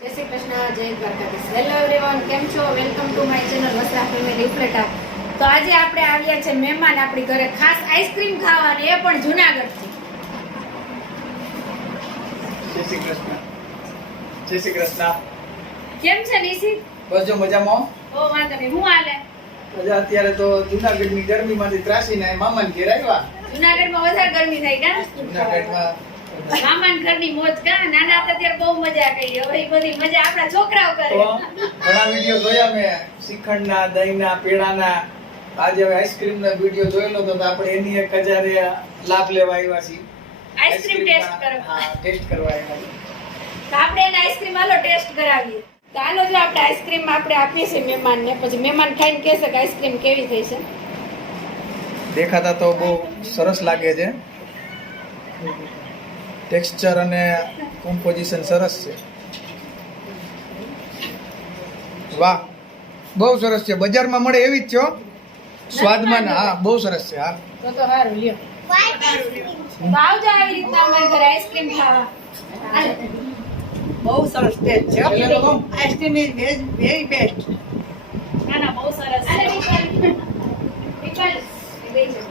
જય શ્રી કૃષ્ણ, જય Dwarkadhish. Hello everyone, કેમ છો? Welcome to my channel Vasara family ફ્લેટા. તો આજે આપણે આવ્યા છે મહેમાન આપણી ઘરે, ખાસ આઈસ્ક્રીમ ખાવાની, એ પણ જૂનાગઢથી. જય શ્રી કૃષ્ણ. જય શ્રી કૃષ્ણ. કેમ છે નિશી? બસ જો મજામાં. ઓ વાંધો નહીં, હું હાલે? મજા. અત્યારે તો જૂનાગઢની ગરમીમાંથી ત્રાસીને મામાને ઘેર આવ્યા. જૂનાગઢમાં વધારે ગરમી થાય કા? જૂનાગઢમાં મામાન ઘરની મોજ કા? નાના હતા ત્યારે બહુ મજા કરી. હવે ઈ બધી મજા આપણા છોકરાઓ કરે. તો ઘણા વિડીયો જોયા મેં, શ્રીખંડના, દહીંના, પેડાના. આજે હવે આઈસ્ક્રીમના વિડીયો જોયેલો તો આપણે એની એક હજારે લાભ લેવા આવ્યા છીએ. આઈસ્ક્રીમ ટેસ્ટ કરવા. હા, ટેસ્ટ કરવા આવ્યા છીએ. તો આપણે એને આઈસ્ક્રીમ હાલો ટેસ્ટ કરાવીએ. તો હાલો જો આપણે આઈસ્ક્રીમ આપણે આપીએ છીએ મહેમાનને, પછી મહેમાન ખાઈને કહેશે કે આઈસ્ક્રીમ કેવી થઈ છે. દેખાતા તો બહુ સરસ લાગે છે. ટેક્સચર અને કોમ્પોઝિશન સરસ છે. વાહ, બહુ સરસ છે. બજારમાં મળે એવી જ છે હો. સ્વાદમાં ના, હા, બહુ સરસ છે. હા, તો સારું લ્યો. તો આવજો આવી રીતના અમારા ઘરે આઈસ્ક્રીમ ખાવા. હાલો. બહુ સરસ ટેસ્ટ છે એટલે તો કહું. Ice cream is very best. ના ના, બહુ સરસ છે. વિકલ, એ લઈ જાઓ.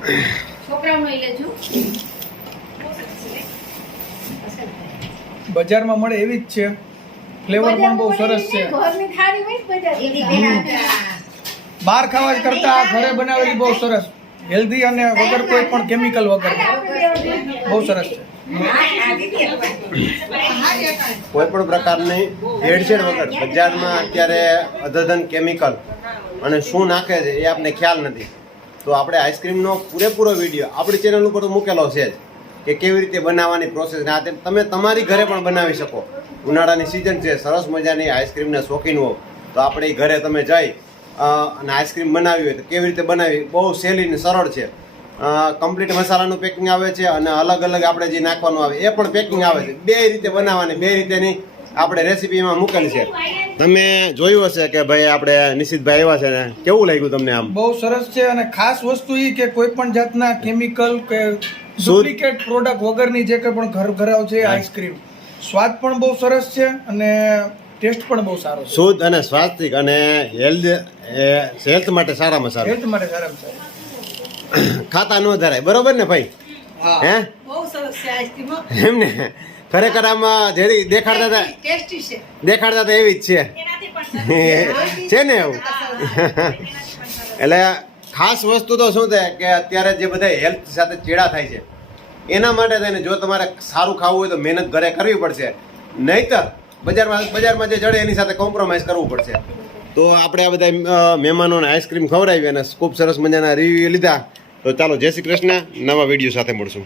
છોકરાઓનું ઈ લેજો. બહુ સરસ છે. બજારમાં મળે એવી જ છે. ફ્લેવર પણ બહુ સરસ છે. ઘરની થાળી હોય બજાર. બહાર ખાવા કરતા ઘરે બનાવેલી બહુ સરસ, હેલ્ધી અને વગર કોઈ પણ કેમિકલ વગર બહુ સરસ છે. કોઈ પણ પ્રકારની ભેળસેળ વગર બજારમાં અત્યારે અધધન કેમિકલ અને શું નાખે છે એ આપને ખ્યાલ નથી. તો આપણે આઈસ્ક્રીમનો પૂરેપૂરો વિડીયો આપણી ચેનલ ઉપર તો મૂકેલો છે જ, કે કેવી રીતે બનાવવાની પ્રોસેસ. ને આ તમે તમારી ઘરે પણ બનાવી શકો. ઉનાળાની સિઝન છે, સરસ મજાની આઈસ્ક્રીમના શોખીન હો તો આપણે ઘરે તમે જઈ અને આઈસ્ક્રીમ બનાવી હોય તો કેવી રીતે બનાવી, બહુ સહેલી ને સરળ છે. કમ્પ્લીટ મસાલાનું પેકિંગ આવે છે અને અલગ અલગ આપણે જે નાખવાનું આવે એ પણ પેકિંગ આવે છે. બે રીતે બનાવવાની, બે રીતેની આપણે રેસીપીમાં મૂકેલી છે. તમે જોયું હશે કે ભાઈ આપણે નિશિતભાઈ આવ્યા છે ને, કેવું લાગ્યું તમને? આમ બહુ સરસ છે. અને ખાસ વસ્તુ એ કે કોઈ પણ જાતના કેમિકલ કે ડુપ્લિકેટ પ્રોડક્ટ વગરની જે કંઈ પણ ઘરાવ છે આઈસ્ક્રીમ, સ્વાદ પણ બહુ સરસ છે અને ટેસ્ટ પણ બહુ સારો છે. શુદ્ધ અને સ્વાસ્થિક અને હેલ્થ માટે સારામાં સારું. હેલ્થ માટે સારામાં સારું. ખાતા ન ધરાય, બરોબર ને ભાઈ? હા, હે, બહુ સરસ છે આઈસ્ક્રીમ. એમ ને? ખરેખર આમાં જે દેખાડતા હતા ટેસ્ટી છે. દેખાડતા હતા એવી જ છે. એનાથી પણ છે ને એવું? એટલે ખાસ વસ્તુ તો શું છે કે અત્યારે જે બધા હેલ્થ સાથે ચેડા થાય છે એના માટે થઈને જો તમારે સારું ખાવું હોય તો મહેનત ઘરે કરવી પડશે, નહીતર બજારમાં જે જડે એની સાથે કોમ્પ્રોમાઇઝ કરવું પડશે. તો આપણે આ બધા મહેમાનોને આઈસ્ક્રીમ ખવડાવી અને ખૂબ સરસ મજાના રિવ્યુ લીધા. તો ચાલો, જય શ્રી કૃષ્ણ. નવા વિડીયો સાથે મળશું.